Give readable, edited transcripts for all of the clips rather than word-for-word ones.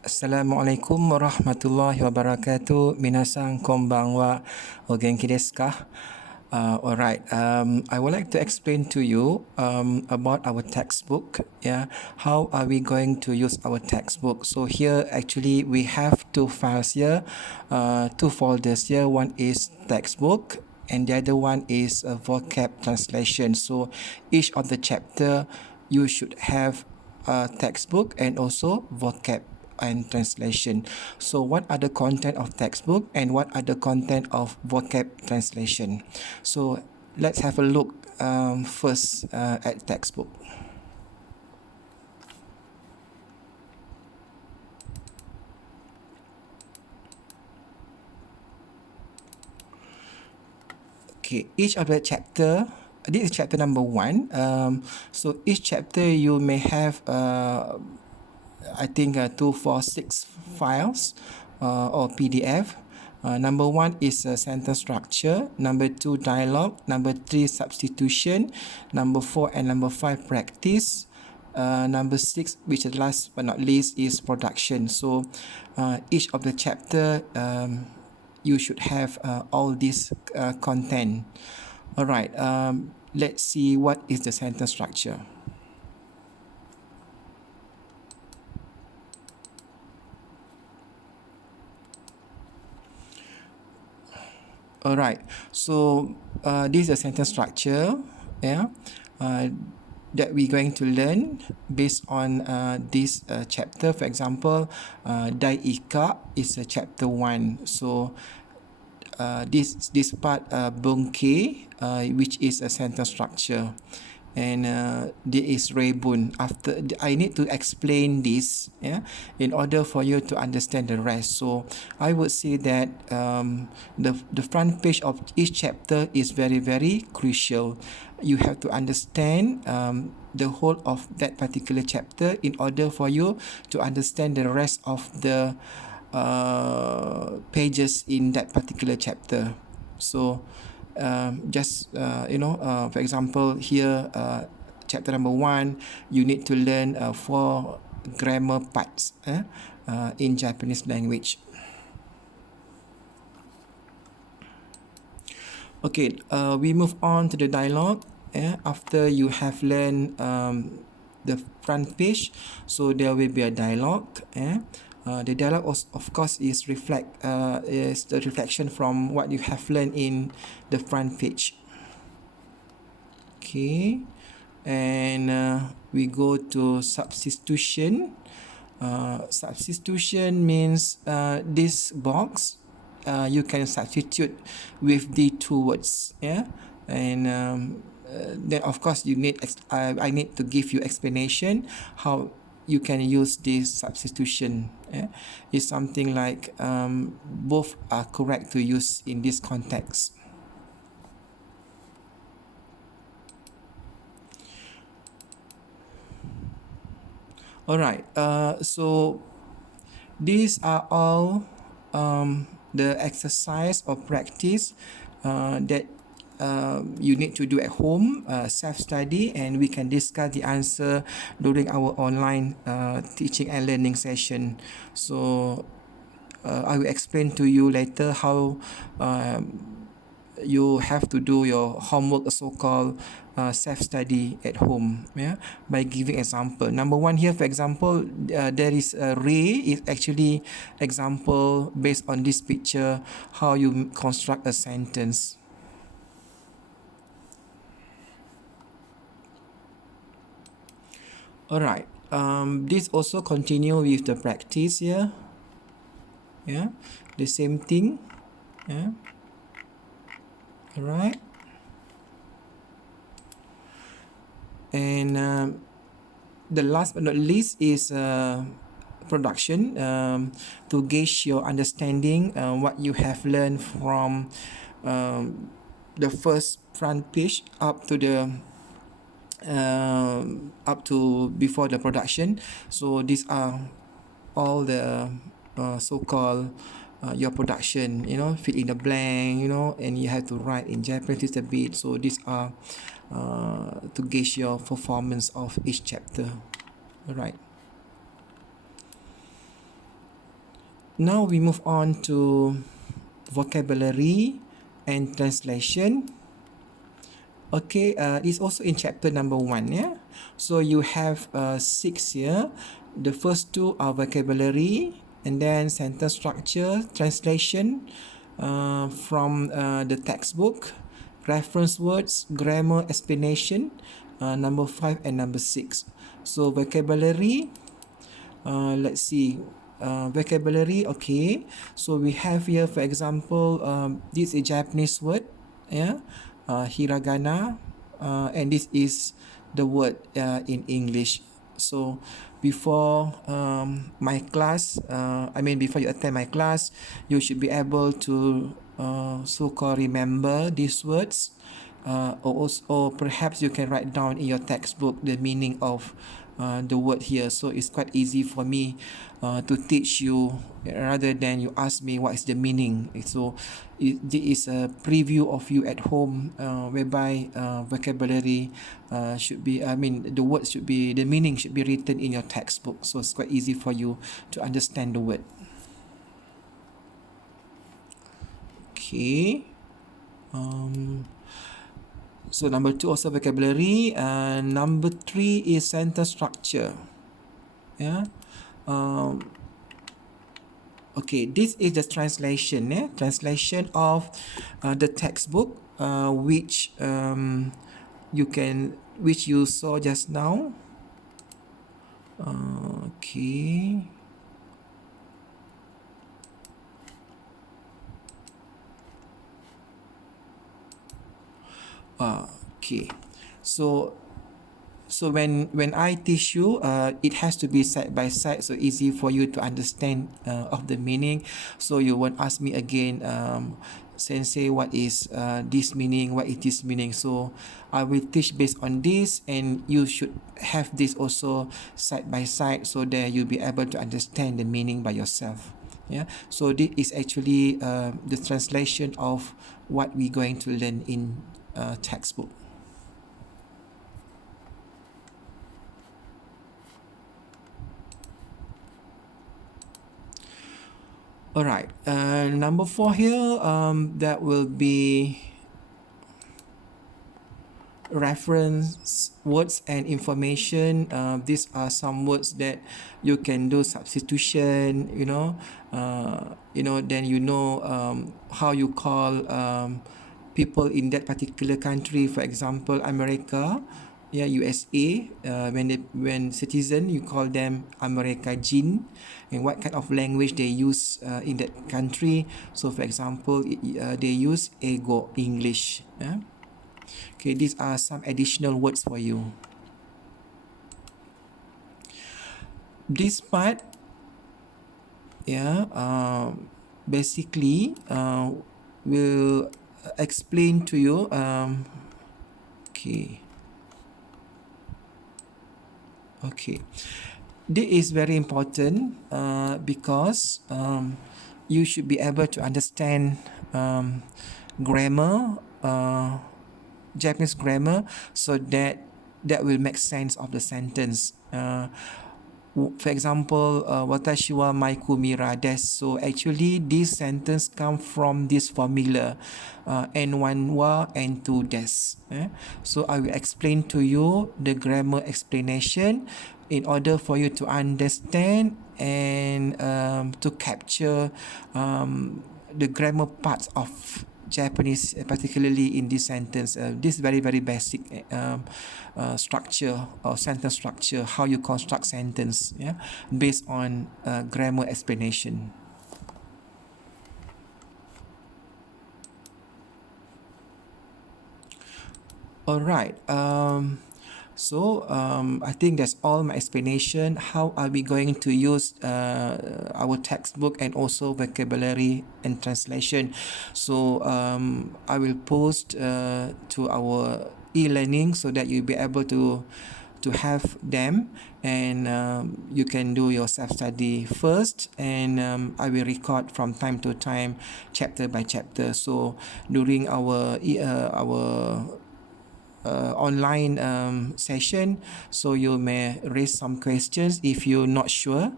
Assalamualaikum warahmatullahi wabarakatuh. Minasan konbanwa. O genki desu ka? Alright. I would like to explain to you about our textbook. Yeah, how are we going to use our textbook? So here, actually, we have two files here, two folders here. One is textbook, and the other one is a vocab translation. So each of the chapter, you should have a textbook and also vocab and translation. So what are the content of textbook and what are the content of vocab translation? So let's have a look first at textbook. Okay, each of the chapter, this is chapter number 1. So each chapter you may have I think 246 files or PDF. Number 1 is sentence structure. Number 2, dialogue. Number 3, substitution. Number 4 and number 5, practice. Number 6, which is last but not least, is production. So each of the chapter you should have all this content. Alright, let's see what is the sentence structure. Alright, so this is a sentence structure, yeah, that we're going to learn based on this chapter. For example, Dai Ika is chapter 1. So this part Bungke, which is a sentence structure, and this is Rebun. After I need to explain this, yeah, in order for you to understand the rest. So I would say that the front page of each chapter is very crucial. You have to understand the whole of that particular chapter in order for you to understand the rest of the pages in that particular chapter. So just for example, here chapter number 1, you need to learn 4 grammar parts in Japanese language. Okay, we move on to the dialogue. After you have learned the front page, so there will be a dialogue. The dialogue of course is the reflection from what you have learned in the front page. Okay, and we go to substitution. Substitution means this box you can substitute with the two words, yeah, and then of course you need I need to give you explanation how you can use this substitution. It's something like both are correct to use in this context. Alright, so these are all the exercise or practice that you need to do at home, self-study, and we can discuss the answer during our online teaching and learning session. So I will explain to you later how you have to do your homework, so-called self-study at home, yeah, by giving example. Number 1 here, for example, there is a ray. Is actually example based on this picture how you construct a sentence. Alright, this also continue with the practice here, yeah, the same thing, yeah. Alright, and the last but not least is production, to gauge your understanding what you have learned from the first front page up to the up to before the production. So these are all the so-called your production, fill in the blank, and you have to write in Japanese a bit. So these are to gauge your performance of each chapter. All right. Now we move on to vocabulary and translation. Okay, it's also in chapter number 1, yeah. So you have 6 here. The first two are vocabulary, and then sentence structure, translation from the textbook, reference words, grammar explanation, number 5 and number 6. So vocabulary, let's see, vocabulary. Okay, so we have here, for example, this is a Japanese word, yeah, hiragana, and this is the word in English. So before my class, before you attend my class, you should be able to so-called remember these words, or perhaps you can write down in your textbook the meaning of the word here. So it's quite easy for me to teach you rather than you ask me what is the meaning. So this is a preview of you at home, whereby vocabulary should be, the words should be, the meaning should be written in your textbook. So it's quite easy for you to understand the word. Okay. So number 2 also vocabulary, and number 3 is sentence structure. Yeah. Okay, this is the translation, translation of the textbook, which which you saw just now. Okay. Okay, so when I teach you, it has to be side by side, so easy for you to understand of the meaning. So you won't ask me again, Sensei, what is this meaning, what is this meaning. So I will teach based on this, and you should have this also side by side, so that you'll be able to understand the meaning by yourself. Yeah, so this is actually the translation of what we're going to learn in textbook. All right, number 4 here, that will be reference words and information. These are some words that you can do substitution, then how you call people in that particular country. For example, America, yeah, USA, when citizen, you call them America Jin, and what kind of language they use in that country. So for example, they use ego English. Yeah? Okay, these are some additional words for you. This part, basically will explain to you. Okay, this is very important because you should be able to understand grammar, Japanese grammar, so that will make sense of the sentence. For example, watashi wa maiku mira desu. So actually this sentence come from this formula, n1 wa n2 desu. So I will explain to you the grammar explanation in order for you to understand and to capture the grammar parts of Japanese, particularly in this sentence. This very, very basic structure or sentence structure, how you construct sentence, based on grammar explanation. All right. So I think that's all my explanation. How are we going to use our textbook and also vocabulary and translation? So I will post to our e-learning so that you'll be able to have them, and you can do your self-study first, and I will record from time to time, chapter by chapter. So during our online session, so you may raise some questions if you're not sure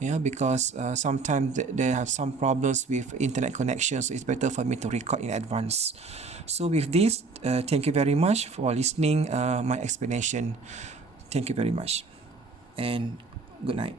Yeah, because sometimes they have some problems with internet connection, so it's better for me to record in advance. So with this, thank you very much for listening my explanation. Thank you very much, and good night.